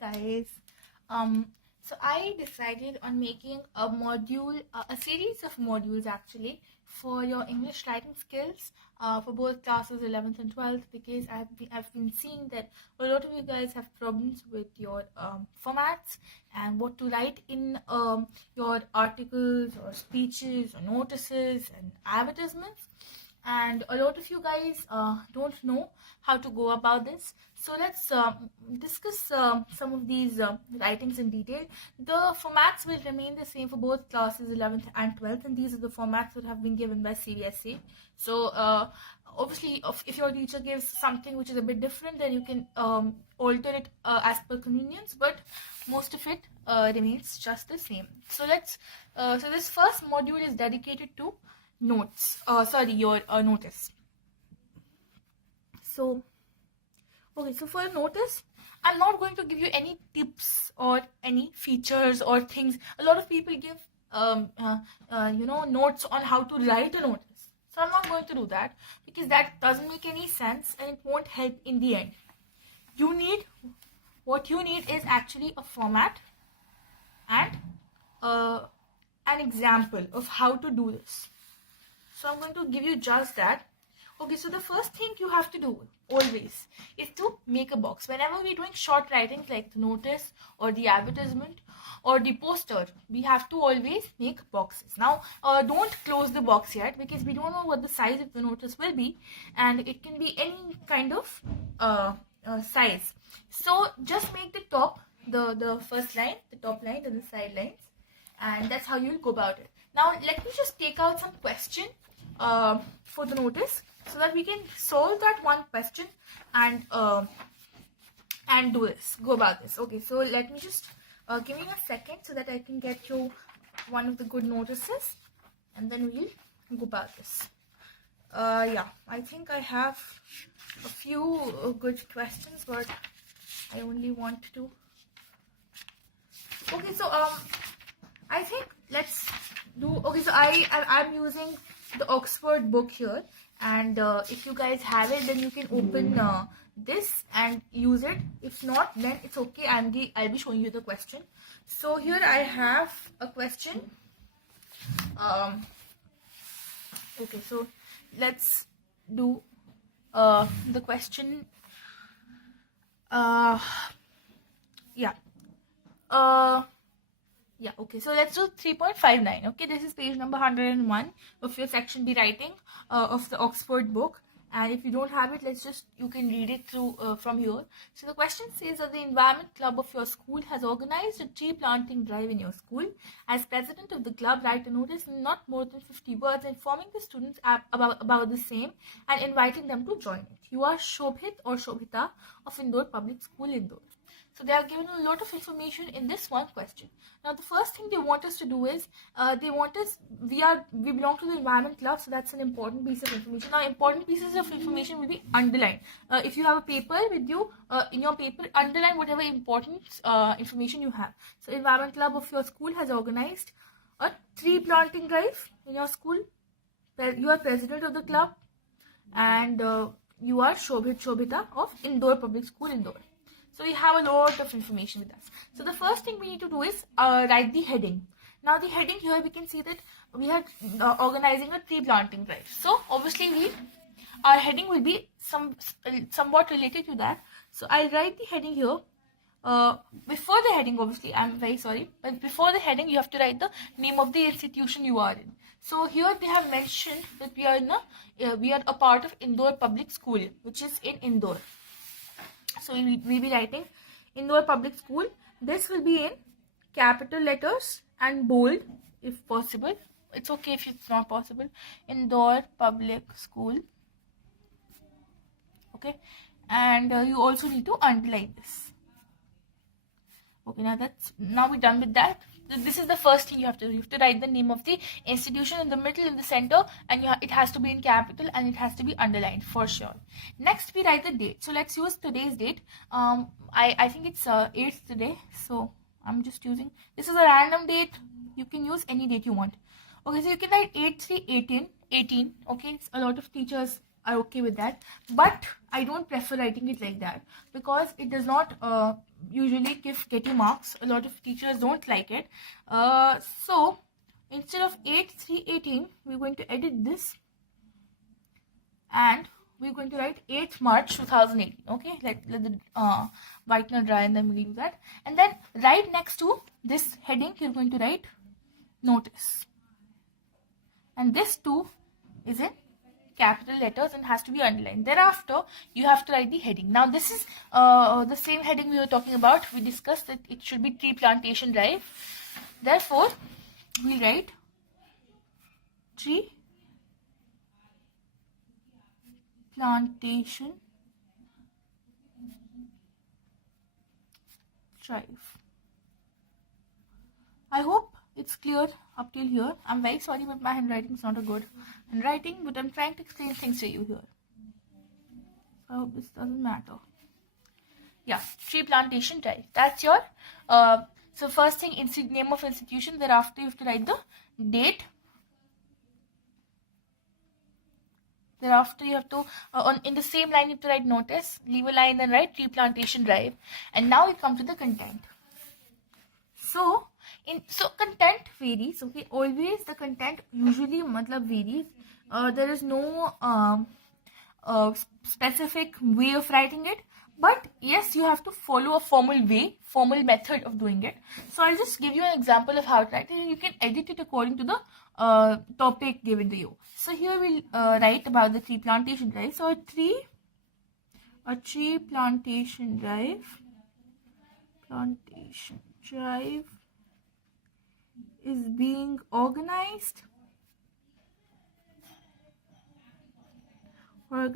Guys, um so I decided on making a module, a series of modules actually, for your English writing skills, for both classes 11th and 12th, because I've been seeing that a lot of you guys have problems with your formats and what to write in your articles or speeches or notices and advertisements, and a lot of you guys don't know how to go about this. So let's discuss some of these writings in detail. The formats will remain the same for both classes 11th and 12th, and these are the formats that have been given by CBSE. So obviously, if your teacher gives something which is a bit different, then you can alter it as per convenience, but most of it remains just the same. So so this first module is dedicated to notes, your notice. So okay, so for a notice, I'm not going to give you any tips or any features or things. A lot of people give notes on how to write a notice, so I'm not going to do that, because that doesn't make any sense and it won't help in the end. What you need is actually a format and an example of how to do this. So I'm going to give you just that. Okay, so the first thing you have to do always is to make a box. Whenever we're doing short writings like the notice or the advertisement or the poster, we have to always make boxes. Now, don't close the box yet, because we don't know what the size of the notice will be, and it can be any kind of size. So just make the top, the first line, the top line, and the side lines, and that's how you'll go about it. Now, let me just take out some question for the notice, so that we can solve that one question and do this, go about this. Okay, so let me just give me a second so that I can get you one of the good notices, and then we'll go about this. Yeah, I think I have a few good questions, but I only want to. Okay, so I think let's do. Okay, so I'm using the Oxford book here, and if you guys have it, then you can open this and use it. If not, then it's okay. I'll be showing you the question. So here I have a question. Okay, so let's do the question. Yeah, okay, so let's do 3.59. Okay, this is page number 101 of your section B writing of the Oxford book. And if you don't have it, you can read it through from here. So the question says that the Environment Club of your school has organized a tree planting drive in your school. As president of the club, write a notice in not more than 50 words informing the students about the same and inviting them to join it. You are Shobhit or Shobhita of Indore Public School, Indore. So they are given a lot of information in this one question. Now the first thing they want us to do is, we belong to the Environment Club, so that's an important piece of information. Now important pieces of information will be underlined. If you have a paper with you, in your paper, underline whatever important information you have. So Environment Club of your school has organized a tree planting drive in your school. You are president of the club, and you are Shobhita of Indore Public School, Indore. So we have a lot of information with us. So the first thing we need to do is write the heading. Now the heading here, we can see that we are organizing a tree planting drive. So obviously our heading will be somewhat related to that. So I'll write the heading here. Before the heading, obviously, I'm very sorry, but before the heading, you have to write the name of the institution you are in. So here they have mentioned that we are a part of Indore Public School, which is in Indore. So we'll be writing Indore Public School. This will be in capital letters and bold if possible. It's okay if it's not possible. Indore Public School. Okay, and you also need to underline this. Okay, now we're done with that. This is the first thing you have to do. You have to write the name of the institution in the middle, in the center, and it has to be in capital and it has to be underlined for sure. Next, we write the date. So let's use today's date. I think it's 8th today, so I'm just using. This is a random date. You can use any date you want. Okay, so you can write 8/3/18. Okay, a lot of teachers are okay with that, but I don't prefer writing it like that because it does not usually get you marks. A lot of teachers don't like it. So instead of 8/3/18, we're going to edit this and we're going to write 8th March 2018. Okay, let the whitener dry and then we'll leave that. And then right next to this heading, you're going to write notice. And this too is in capital letters and has to be underlined. Thereafter, you have to write the heading. Now, this is the same heading we were talking about. We discussed that it should be Tree Plantation Drive. Therefore, we write Tree Plantation Drive. I hope it's clear up till here. I'm very sorry, but my handwriting is not a good handwriting, but I'm trying to explain things to you here. I hope this doesn't matter. Yeah, Tree Plantation Drive. That's your so first thing, name of institution. Thereafter, you have to write the date. Thereafter, you have to in the same line you have to write notice. Leave a line and write Tree Plantation Drive. And now we come to the content. So content varies. Okay, always the content usually varies. There is no specific way of writing it, but yes, you have to follow a formal method of doing it. So I'll just give you an example of how to write it, and you can edit it according to the topic given to you. So here we'll write about the tree plantation drive. So a tree plantation drive is being organized by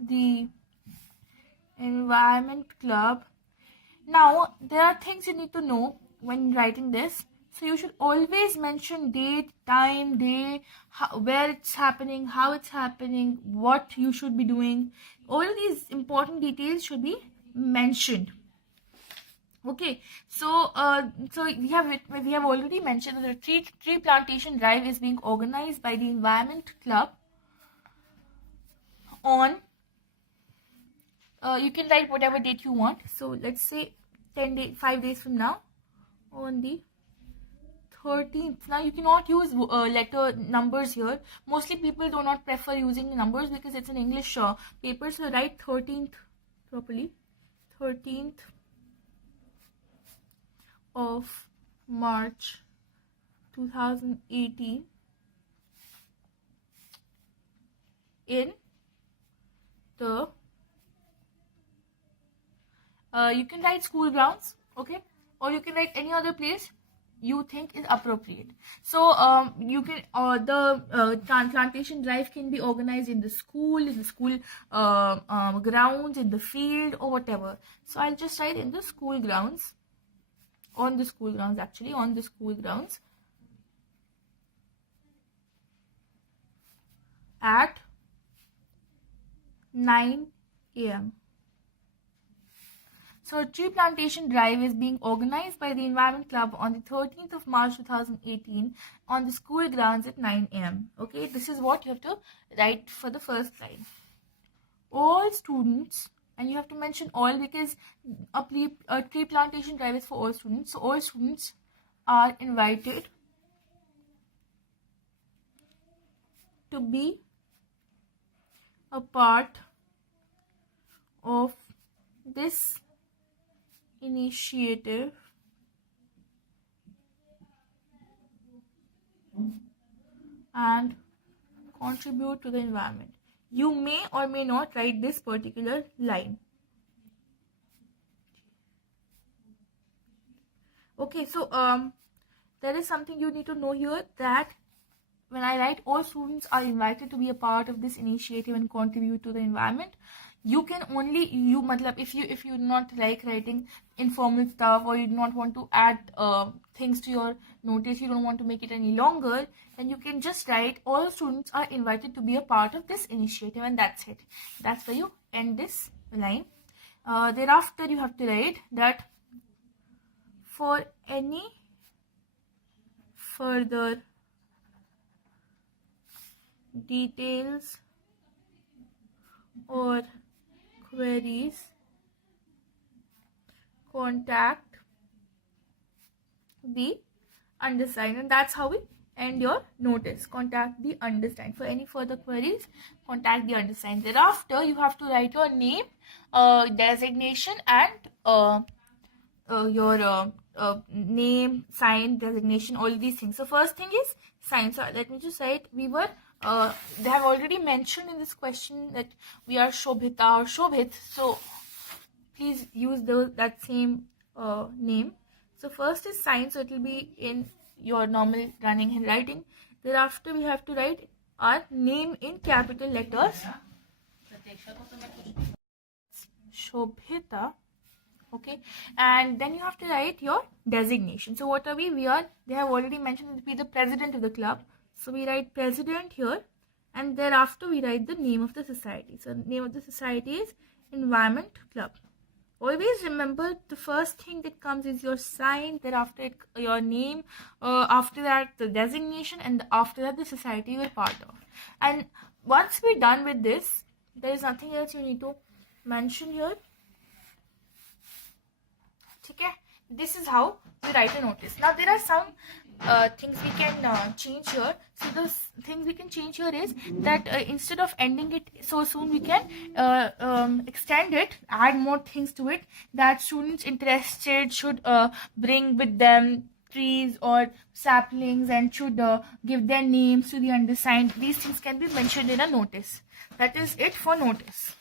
the Environment Club. Now, there are things you need to know when writing this. So you should always mention date, time, day, where it's happening, how it's happening, what you should be doing. All these important details should be mentioned. Okay, so we have already mentioned that the tree plantation drive is being organized by the Environment Club on you can write whatever date you want. So let's say 5 days from now, on the 13th. Now you cannot use letter numbers here. Mostly people do not prefer using numbers because it's an English paper. So write 13th properly. 13th of March 2018 in the you can write school grounds, okay, or you can write any other place you think is appropriate. So you can the plantation drive can be organized in the school grounds, in the field, or whatever. So I'll just write in the school grounds, on the school grounds at 9 a.m. So tree plantation drive is being organized by the Environment Club on the 13th of March 2018 on the school grounds at 9 a.m. Okay, this is what you have to write for the first line. All students, and you have to mention all because a tree plantation drive is for all students. So all students are invited to be a part of this initiative and contribute to the environment. You may or may not write this particular line. Okay, so there is something you need to know here, that when I write all students are invited to be a part of this initiative and contribute to the environment, you can only if you do not like writing informal stuff, or you do not want to add things to your notice, you don't want to make it any longer, then you can just write all students are invited to be a part of this initiative, and that's it. That's where you end this line. Thereafter you have to write that for any further details or queries, contact the undersigned. And that's how we end your notice. Contact the undersigned. For any further queries, contact the undersigned. Thereafter, you have to write your name, designation, and your name, sign, designation, all these things. So first thing is sign. So let me just write, we were they have already mentioned in this question that we are Shobhita or Shobhit, so please use that same name. So first is sign, so it will be in your normal running handwriting. Thereafter we have to write our name in capital letters, Shobhita. Okay, and then you have to write your designation. So what are we? We are, they have already mentioned that we are the president of the club. So we write president here, and thereafter we write the name of the society. So the name of the society is Environment Club. Always remember, the first thing that comes is your sign, thereafter your name, after that the designation, and after that the society you are part of. And once we're done with this, there is nothing else you need to mention here. Okay, this is how we write a notice. Now there are some things we can change here. So the things we can change here is that instead of ending it so soon, we can extend it, add more things to it, that students interested should bring with them trees or saplings and should give their names to the undersigned. These things can be mentioned in a notice. That is it for notice.